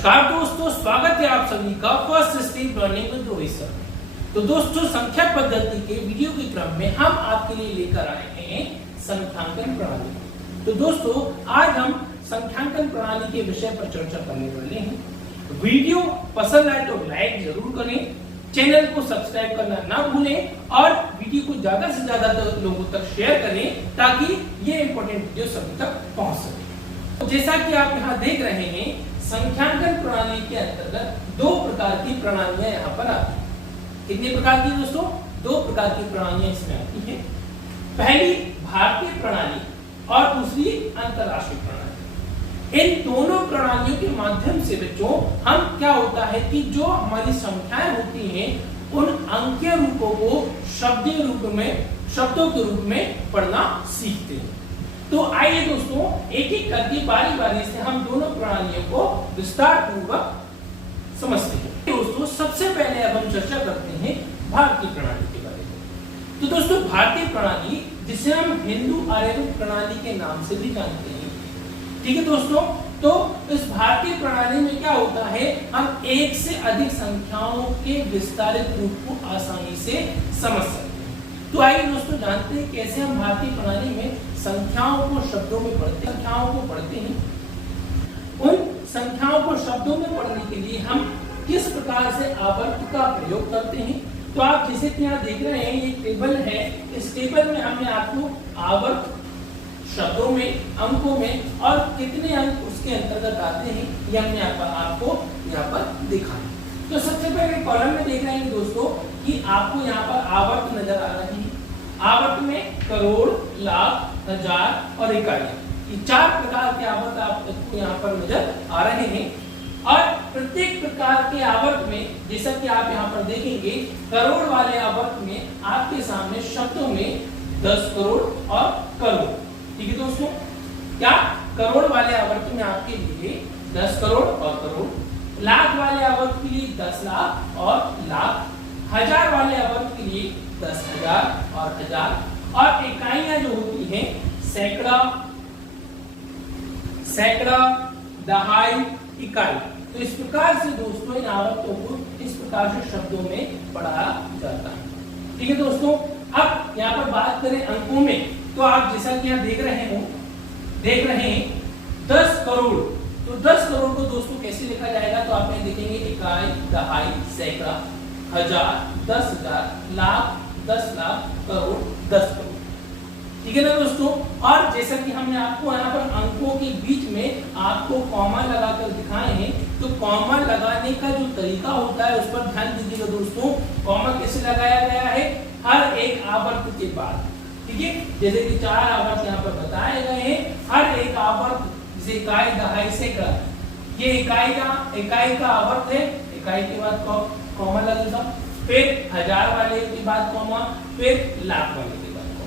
नमस्कार दोस्तों, स्वागत है आप सभी का first step learning with Rohit sir. तो दोस्तों, संख्या पद्धति के वीडियो के क्रम में हम आपके लिए लेकर आए हैं संख्यांकन प्रणाली। तो दोस्तों, आज हम संख्यांकन प्रणाली के विषय पर चर्चा करने वाले हैं। वीडियो पसंद आए तो लाइक जरूर करें, चैनल को सब्सक्राइब करना ना भूलें और वीडियो को ज्यादा से ज्यादा लोगों तक शेयर करें ताकि ये इंपॉर्टेंट वीडियो सभी तक पहुंच सके। तो जैसा कि आप यहाँ देख रहे हैं, संख्यांकन प्रणाली के अंतर्गत दो प्रकार की प्रणालियां यहाँ पर आती हैं। कितने प्रकार की दोस्तों? दो प्रकार की प्रणालियां इसमें आती हैं। पहली भारतीय प्रणाली और दूसरी अंतरराष्ट्रीय प्रणाली। इन दोनों प्रणालियों के माध्यम से बच्चों हम क्या होता है कि जो हमारी संख्याएं होती हैं उन अंकीय रूपों को शब्दों के रूप में पढ़ना सीखते हैं। तो आइए दोस्तों, एक एक करके बारी बारी से हम दोनों प्रणालियों को विस्तार पूर्वक समझते हैं। दोस्तों, सबसे पहले अब हम चर्चा करते हैं भारतीय प्रणाली के बारे में। तो दोस्तों, भारतीय प्रणाली जिसे हम हिंदू आर्यभट्ट प्रणाली के नाम से भी जानते हैं, ठीक है दोस्तों। तो इस भारतीय प्रणाली में क्या होता है, हम एक से अधिक संख्याओं के विस्तारित रूप को आसानी से समझ सकते हैं। तो आइए दोस्तों, जानते हैं कैसे हम भारतीय प्रणाली में संख्याओं को शब्दों में पढ़ते हैं। उन संख्याओं को शब्दों में पढ़ने के लिए हम किस प्रकार से आवर्त का प्रयोग करते हैं। तो आप जैसे कि यहाँ देख रहे हैं, ये टेबल है। इस टेबल में हमने आपको आवर्त शब्दों में, अंकों में और कितने अंक उसके अंतर्गत आते हैं ये हमने आपको यहाँ पर दिखा है। तो सबसे पहले कॉलम में देख रहे हैं दोस्तों कि आपको यहाँ पर आवर्त नजर आ रही है। आवर्त में करोड़, लाख, हजार और इकाइयां, ये चार प्रकार के आवर्त आपको यहाँ पर नजर आ रहे हैं। और प्रत्येक प्रकार के आवर्त में, जैसा कि आप यहाँ पर देखेंगे, करोड़ वाले आवर्त में आपके सामने शब्दों में 10 करोड़ और करोड़, ठीक है दोस्तों। क्या करोड़ वाले आवर्त में आपके लिए 10 करोड़ और करोड़, लाख वाले आवर्त के लिए 10 लाख और लाख, हजार वाले आवर्त के लिए 10,000 और हजार, और इकाइयां जो होती हैं सैकड़ा, दहाई, इकाई। तो इस प्रकार से दोस्तों इन आवर्तों को इस प्रकार से शब्दों में पढ़ा जाता है, ठीक है दोस्तों। अब यहाँ पर बात करें अंकों में, तो आप जैसा कि यहाँ देख रहे हैं 10 करोड़। तो 10 करोड़ को दोस्तों कैसे लिखा जाएगा? तो आप यहाँ देखेंगे इकाई, दहाई, सैकड़ा, हजार, 10,000, लाख, 10 लाख, करोड़, 10 करोड़, ठीक है ना दोस्तों। और जैसा कि हमने आपको यहाँ पर अंकों के बीच में आपको कॉमा लगाकर दिखाए हैं, तो कॉमा लगाने का जो तरीका होता है उस पर ध्यान दीजिएगा दोस्तों। कॉमा कैसे लगाया गया है? हर एक आवर्त के बाद, ठीक है। जैसे कि 4 आवर्त यहाँ पर बताए गए हैं। हर एक आवर्त, जैसे इकाई, दहाई, सैकड़ा, ये इकाई का आवर्त है, इकाई के बाद कॉमा लगेगा, फिर हजार वाले के बाद कॉमा, फिर लाख वाले के बाद कॉमा।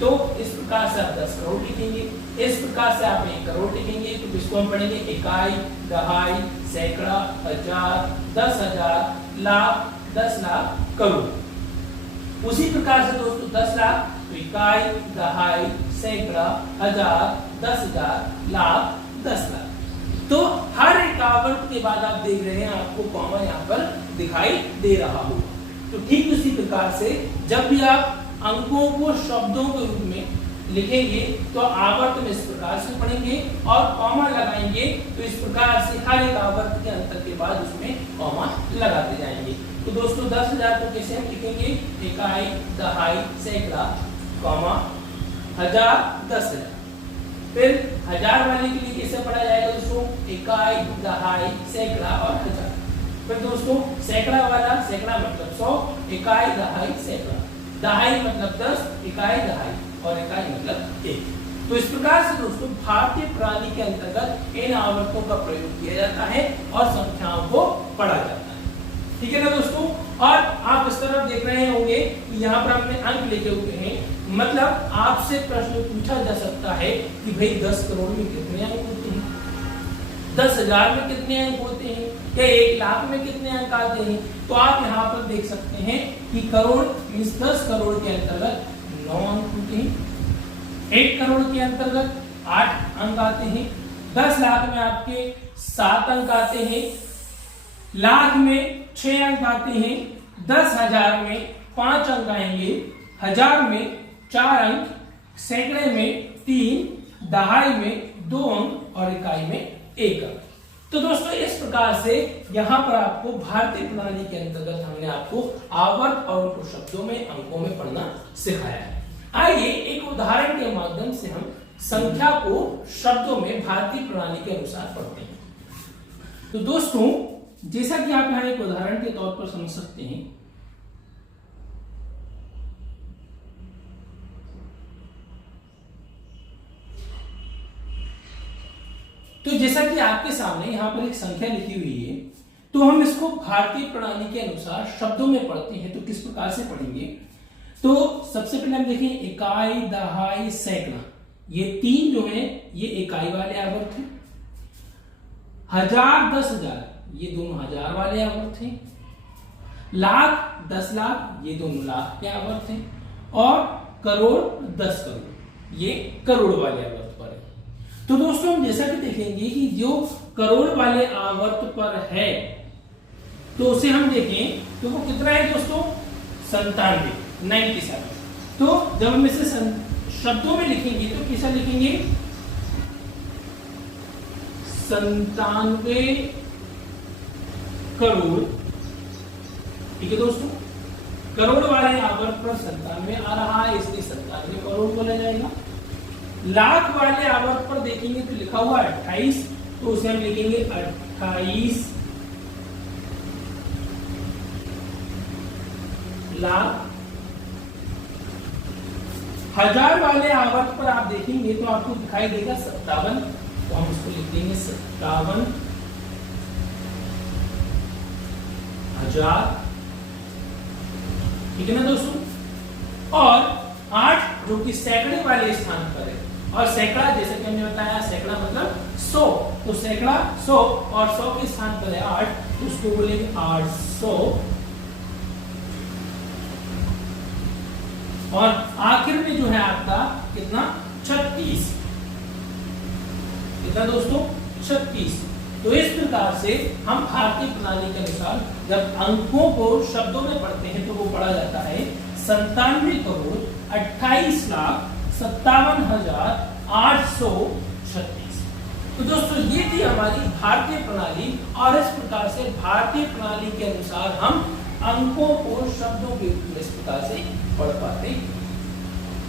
तो इस प्रकार से आप 10 करोड़ लिखेंगे, इस प्रकार से आप 1 करोड़ लिखेंगे। तो किसको हम पढ़ेंगे? इकाई, दहाई, सैकड़ा, हजार, 10,000, लाख, 10 लाख, करोड़। उसी प्रकार से दोस्तों 10 लाख, तो इकाई, दहाई, सैकड़ा, हजार, 10,000, लाख, 10 लाख। तो हर एक आवर्त के बाद आप देख रहे हैं आपको कॉमा यहाँ पर दिखाई दे रहा होगा। तो ठीक उसी प्रकार से जब भी आप अंकों को शब्दों के रूप में लिखेंगे तो आवर्त में इस प्रकार से पढ़ेंगे और कॉमा लगाएंगे। तो इस प्रकार से हर एक आवर्त के अंतर के बाद उसमें कॉमा लगाते जाएंगे। तो दोस्तों 10,000 को कैसे हम लिखेंगे? इकाई, दहाई, सैकड़ा, कॉमा, हजार, 10,000। फिर हजार वाले के लिए कैसे पढ़ा जाएगा दोस्तों? इकाई, दहाई, सैकड़ा और हजार। फिर दोस्तों सैकड़ा वाला, सैकड़ा मतलब 100, इकाई, दहाई, सैकड़ा, दहाई मतलब 10, इकाई, दहाई और इकाई मतलब 1। तो इस प्रकार से दोस्तों भारतीय प्रणाली के अंतर्गत इन आवर्तों का प्रयोग किया जाता है और संख्याओं को पढ़ा जाता है, ठीक है ना दोस्तों। और आप इस तरफ देख रहे होंगे कि यहाँ पर हमने अंक लिखे हुए हैं। मतलब आपसे प्रश्न पूछा जा सकता है कि भाई 10 करोड़ में कितने अंक होते हैं, 10,000 में कितने अंक होते हैं, या 1 लाख में कितने अंक आते हैं। तो आप यहाँ पर देख सकते हैं कि करोड़ मीन्स 10 करोड़ के अंतर्गत 9 अंक होते हैं, 1 करोड़ के अंतर्गत 8 अंक आते हैं, 10 लाख में आपके 7 अंक आते हैं, लाख में 6 अंक आते हैं, 10,000 में 5 अंक आएंगे, 1000 में 4 अंक, सैकड़े में 3, दहाई में 2 अंक और इकाई में 1 अंक। तो दोस्तों इस प्रकार से यहां पर आपको भारतीय प्रणाली के अंतर्गत हमने आपको आवर्त और उनको शब्दों में, अंकों में पढ़ना सिखाया है। आइए एक उदाहरण के माध्यम से हम संख्या को शब्दों में भारतीय प्रणाली के अनुसार पढ़ते हैं। तो दोस्तों जैसा कि आप यहां एक उदाहरण के तौर पर समझ सकते हैं, तो जैसा कि आपके सामने यहां पर एक संख्या लिखी हुई है, तो हम इसको भारतीय प्रणाली के अनुसार शब्दों में पढ़ते हैं। तो किस प्रकार से पढ़ेंगे, तो सबसे पहले हम देखें इकाई, दहाई, सैकड़ा, ये 3 जो है ये इकाई वाले आवर्त हैं। 1000, 10,000 ये दोनों 1000 वाले आवर्त हैं। लाख, 10 लाख ये दोनों लाख के आवर्त हैं। और करोड़, 10 करोड़ ये करोड़ वाले आवर्त पर है। तो दोस्तों हम जैसा कि देखेंगे कि जो करोड़ वाले आवर्त पर है, तो उसे हम देखें तो वो कितना है दोस्तों, 97, 97। तो जब हम इसे शब्दों में लिखेंगे तो कैसा लिखेंगे, 97 करोड़। ठीक है दोस्तों, करोड़ वाले आवर्त पर 97 आ रहा है, इसलिए 97 करोड़ बोला जाएगा। लाख वाले आवर्त पर देखेंगे तो लिखा हुआ 28, तो उसे हम लिखेंगे 28 लाख। 1000 वाले आवर्त पर आप देखेंगे तो आपको दिखाई देगा 57, तो हम उसको लिख देंगे 57,000। ठीक है ना दोस्तों। और 8 जो कि सैकड़े वाले स्थान पर है, और सैकड़ा जैसे कि हमने बताया, सैकड़ा मतलब 100, तो सैकड़ा 100 और 100 के स्थान पर है 8, तो उसको बोलेंगे 800। और आखिर में जो है आपका कितना, 36। कितना दोस्तों, 36। तो इस प्रकार से हम भारतीय प्रणाली के अनुसार जब अंकों को शब्दों में पढ़ते हैं तो वो पढ़ा जाता है 97 करोड़ 28 लाख 57,836। तो दोस्तों ये थी हमारी भारतीय प्रणाली, और इस प्रकार से भारतीय प्रणाली के अनुसार हम अंकों को शब्दों के रूप में इस प्रकार से पढ़ पाते हैं।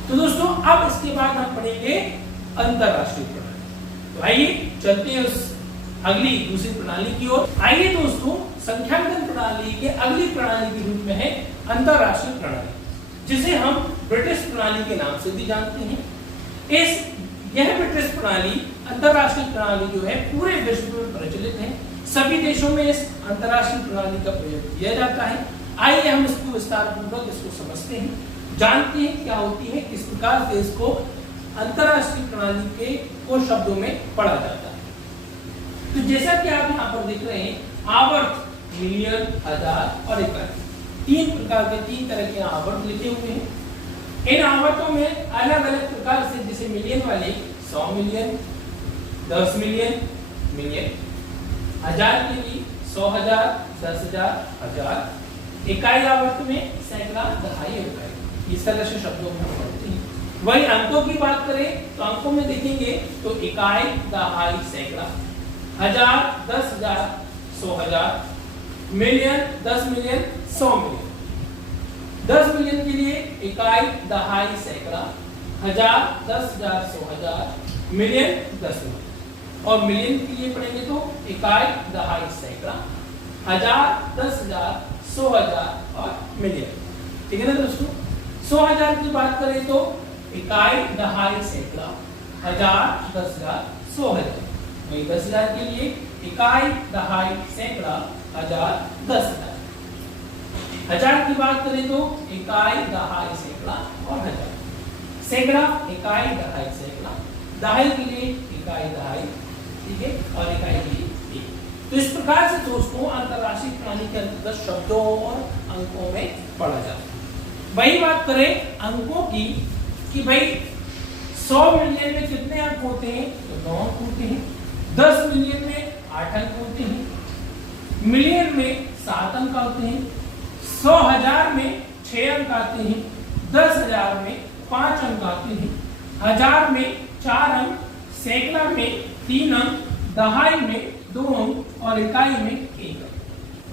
तो दोस्तों अब इसके बाद हम पढ़ेंगे अंतरराष्ट्रीय प्रणाली। तो आइए चलते हैं उस अगली दूसरी प्रणाली की ओर। आइए दोस्तों, संख्यांकन प्रणाली के अगली प्रणाली के रूप में है अंतरराष्ट्रीय प्रणाली, जिसे हम ब्रिटिश प्रणाली के नाम से भी जानते हैं। यह ब्रिटिश प्रणाली, अंतरराष्ट्रीय प्रणाली जो है पूरे विश्व में प्रचलित है। सभी देशों में इस अंतरराष्ट्रीय प्रणाली का प्रयोग किया जाता है। आइए हम इसको विस्तार पूर्वक इसको समझते हैं, जानते हैं क्या होती है, किस प्रकार से इसको अंतरराष्ट्रीय प्रणाली के को शब्दों में पढ़ा जाता है। तो जैसा कि आप यहाँ पर देख रहे हैं, आवर्त मिलियन, 1000 और इकाई, 3 प्रकार के 3 तरह के आवर्त लिखे हुए हैं। इन आवर्तों में अलग अलग प्रकार से, जैसे मिलियन वाले 100 मिलियन, 10 मिलियन, मिलियन, 1000 के लिए 100,000, 10,000, 1000, इकाई आवर्त में सैकड़ा, दहाई और इकाई, इस तरह से शब्दों में पढ़ते हैं। वही अंकों की बात करें तो अंकों में देखेंगे तो इकाई, दहाई, सैकड़ा, 1000, 10,000, 100,000, मिलियन, 10 मिलियन, 100 मिलियन। 10 मिलियन के लिए इकाई, दहाई, सैकड़ा, 1000, 10,000, 100,000, मिलियन, 10 मिलियन। और मिलियन के लिए पढ़ेंगे तो इकाई, दहाई, सैकड़ा, 1000, 10,000, 100,000 और मिलियन। ठीक है ना दोस्तों। 100,000 की बात करें तो इकाई, दहाई, सैकड़ा, 1000, 10,000, 100,000। वही 10,000 के लिए इकाई, दहाई, सैकड़ा, 1000, 10,000। 1000 की बात करें तो इकाई, दहाई, सैकड़ा और 1000। सैकड़ा, इकाई, दहाई, सैकड़ा। दहाई के लिए इकाई, दहाई, ठीक है, और इकाई के लिए 1। तो इस प्रकार से दोस्तों अंतरराष्ट्रीय प्रणाली के अंतर्गत शब्दों और अंकों में पढ़ा जाता है। वही बात करें अंकों की कि भाई 100 मिलियन में कितने अंक होते हैं, तो 9 अंक होते हैं। 10 मिलियन में 8 अंक होते हैं। मिलियन में 7 अंक आते हैं। 100,000 में 6 अंक आते हैं। 10,000 में 5 अंक आते हैं। 1000 में 4 अंक, सैकड़ा में 3 अंक, दहाई में 2 अंक और इकाई में 1 अंक।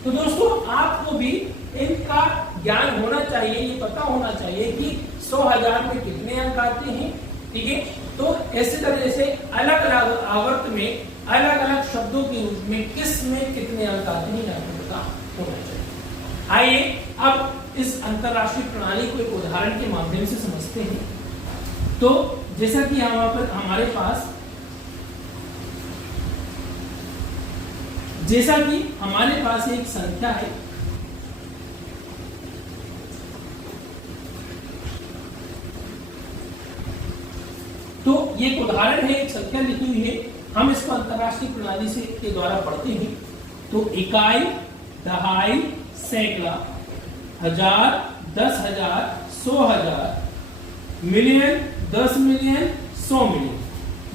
तो दोस्तों आपको भी इनका ज्ञान होना चाहिए, ये पता होना चाहिए कि 100,000 में कितने अंक आते हैं। ठीक है, तो इसी तरह से अलग अलग आवर्त में अलग अलग शब्दों के रूप में किस में कितने अंक आते हैं आपको पता होना चाहिए। आइए अब इस अंतरराष्ट्रीय प्रणाली को एक उदाहरण के माध्यम से समझते हैं। तो जैसा कि यहाँ पर हमारे पास एक संख्या है, तो ये एक उदाहरण है, एक संख्या लिखी हुई है, हम इसको अंतरराष्ट्रीय प्रणाली से के द्वारा पढ़ते हैं। तो इकाई, दहाई, सैकड़ा, 1000, 10,000, 100,000, मिलियन, 10 मिलियन, 100 मिलियन,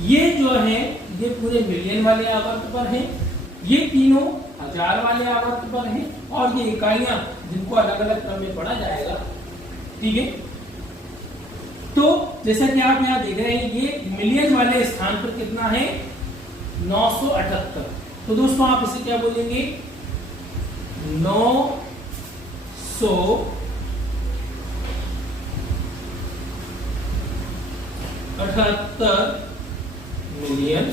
ये जो है ये पूरे मिलियन वाले आवर्त पर हैं। ये तीनों 1000 वाले आवर्त पर हैं और ये इकाइयां जिनको अलग अलग क्रम में पढ़ा जाएगा। ठीक है, तो जैसा कि आप यहाँ देख रहे हैं ये मिलियन वाले स्थान पर कितना है 978। तो दोस्तों आप इसे क्या बोलेंगे 978 मिलियन।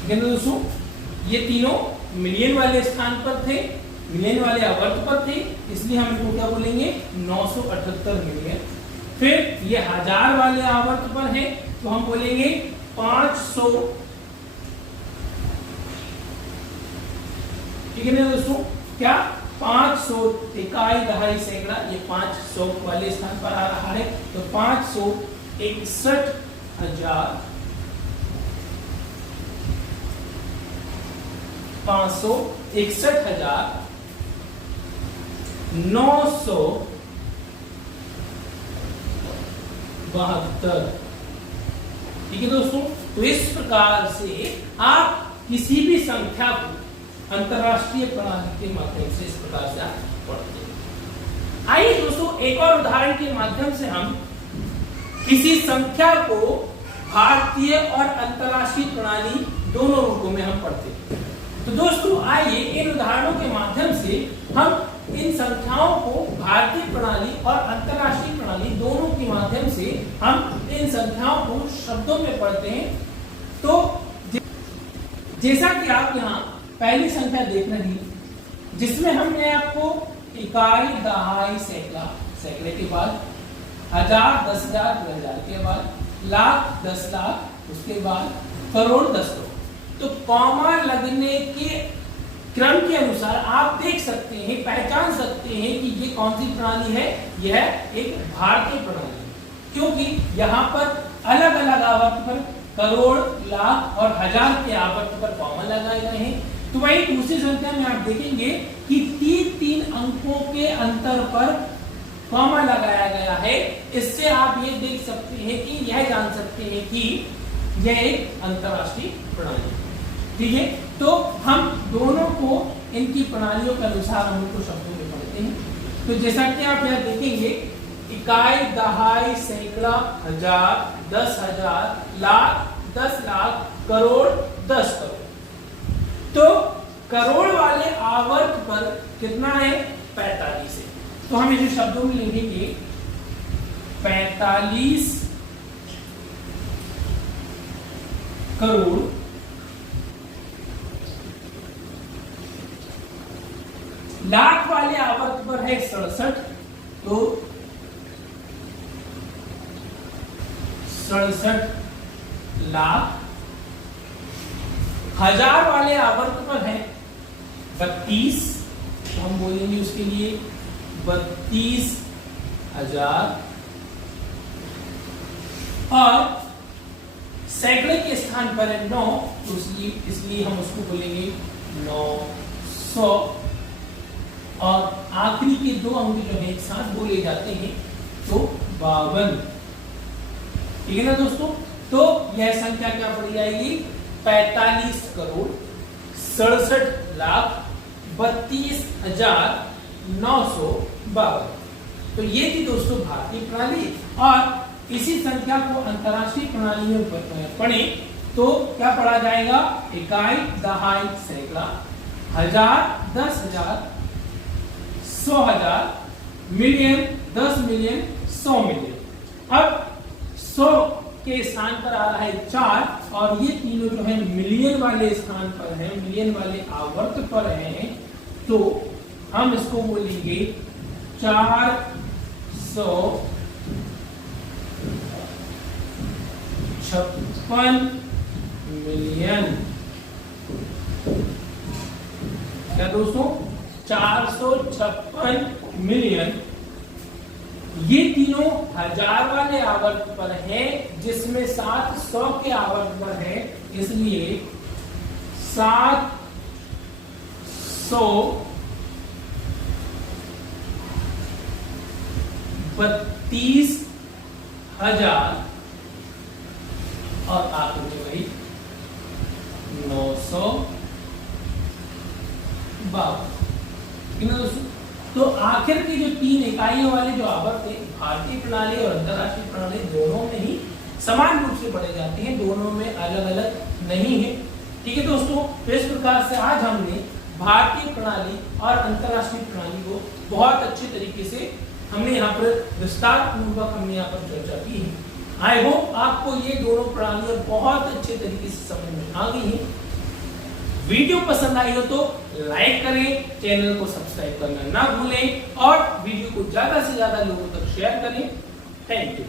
ठीक है दोस्तों, ये तीनों मिलियन वाले स्थान पर थे, मिलियन वाले आवर्त पर थे, इसलिए हम इनको क्या बोलेंगे 978 मिलियन। फिर ये 1000 वाले आवर्त पर है तो हम बोलेंगे 500। ठीक है ना दोस्तों, क्या 500 इकाई, दहाई, सैकड़ा, ये 500 वाले स्थान पर आ रहा है। तो 561,000 972। ठीक है दोस्तों, तो इस प्रकार से आप किसी भी संख्या को अंतरराष्ट्रीय प्रणाली के माध्यम से इस प्रकार से आप पढ़ते हैं। आइए दोस्तों एक और उदाहरण के माध्यम से हम किसी संख्या को भारतीय और अंतरराष्ट्रीय प्रणाली दोनों रूपों में हम पढ़ते हैं। तो दोस्तों आइए इन उदाहरणों के माध्यम से हम इन संख्याओं को भारतीय प्रणाली और अंतरराष्ट्रीय प्रणाली दोनों के माध्यम से हम इन संख्याओं को शब्दों में पढ़ते हैं। तो जैसा कि आप यहाँ पहली संख्या देख रहे हैं जिसमें हमने आपको इकाई, दहाई, सैकड़ा, सैकड़े के बाद 1000, 10,000, 10,000 के बाद लाख, 10 लाख, उसके बाद करोड़, 10 करोड़। तो कॉमा लगने के क्रम के अनुसार आप देख सकते हैं, पहचान सकते हैं कि ये कौन सी प्रणाली है, यह एक भारतीय प्रणाली है, क्योंकि यहाँ पर अलग अलग आवर्त पर करोड़, लाख और 1000 के आवर्त पर कॉमा लगाए गए हैं। तो वही दूसरी संख्या में आप देखेंगे कि 3-3 अंकों के अंतर पर कॉमा लगाया गया है। इससे आप ये देख सकते हैं कि यह जान सकते हैं कि यह एक अंतरराष्ट्रीय प्रणाली है। ठीक है, तो हम दोनों को इनकी प्रणालियों के अनुसार हम उनको शब्दों में पढ़ते हैं। तो जैसा कि आप यहाँ देखेंगे इकाई, दहाई, सैकड़ा, 1000, 10,000, लाख, 10 लाख, करोड़, 10 करोड़। तो करोड़ वाले आवर्त पर कितना है 45 है। तो हम इसे शब्दों में लिखेंगे 45 करोड़। लाख वाले आवर्त पर है 67, तो 67 लाख। 1000 वाले आवर्त पर है 32, तो हम बोलेंगे उसके लिए 32,000। और सैकड़े के स्थान पर है 9, तो इसलिए हम उसको बोलेंगे 900। और आखिरी के 2 अंक जो है एक साथ बोले जाते हैं तो 52। ठीक है ना दोस्तों, तो यह संख्या क्या पड़ जाएगी 45,32,32,952। तो ये थी दोस्तों भारतीय प्रणाली। और इसी संख्या को अंतरराष्ट्रीय प्रणाली में पढ़े तो क्या पढ़ा जाएगा, इकाई, दहाई, सैकड़ा, हजार, 10,000, 100,000, मिलियन, 10 मिलियन, 100 मिलियन। अब 100 के स्थान पर आ रहा है 4 और ये तीनों जो है मिलियन वाले स्थान पर है, मिलियन वाले आवर्त पर हैं, तो हम इसको बोलेंगे 456 मिलियन। क्या दोस्तों 456 मिलियन। ये तीनों हजार वाले आवर्त पर है, जिसमें 7 100 के आवर्त पर है, इसलिए 732,000 और आखिर में वही 952। तो आखिर की जो 3 इकाइयों वाले जो आवर्त थे, भारतीय प्रणाली और अंतरराष्ट्रीय प्रणाली दोनों में ही समान रूप से पढ़े जाते हैं, दोनों में अलग अलग नहीं है। ठीक है दोस्तों, तो इस प्रकार से आज हमने भारतीय प्रणाली और अंतरराष्ट्रीय प्रणाली को बहुत अच्छे तरीके से हमने यहाँ पर विस्तार पूर्वक हमने यहाँ पर चर्चा की है। आई होप आपको ये दोनों प्रणालियां बहुत अच्छे तरीके से समझ में आ गई है। वीडियो पसंद आई हो तो लाइक करें, चैनल को सब्सक्राइब करना ना भूलें और वीडियो को ज्यादा से ज्यादा लोगों तक शेयर करें। Thank you.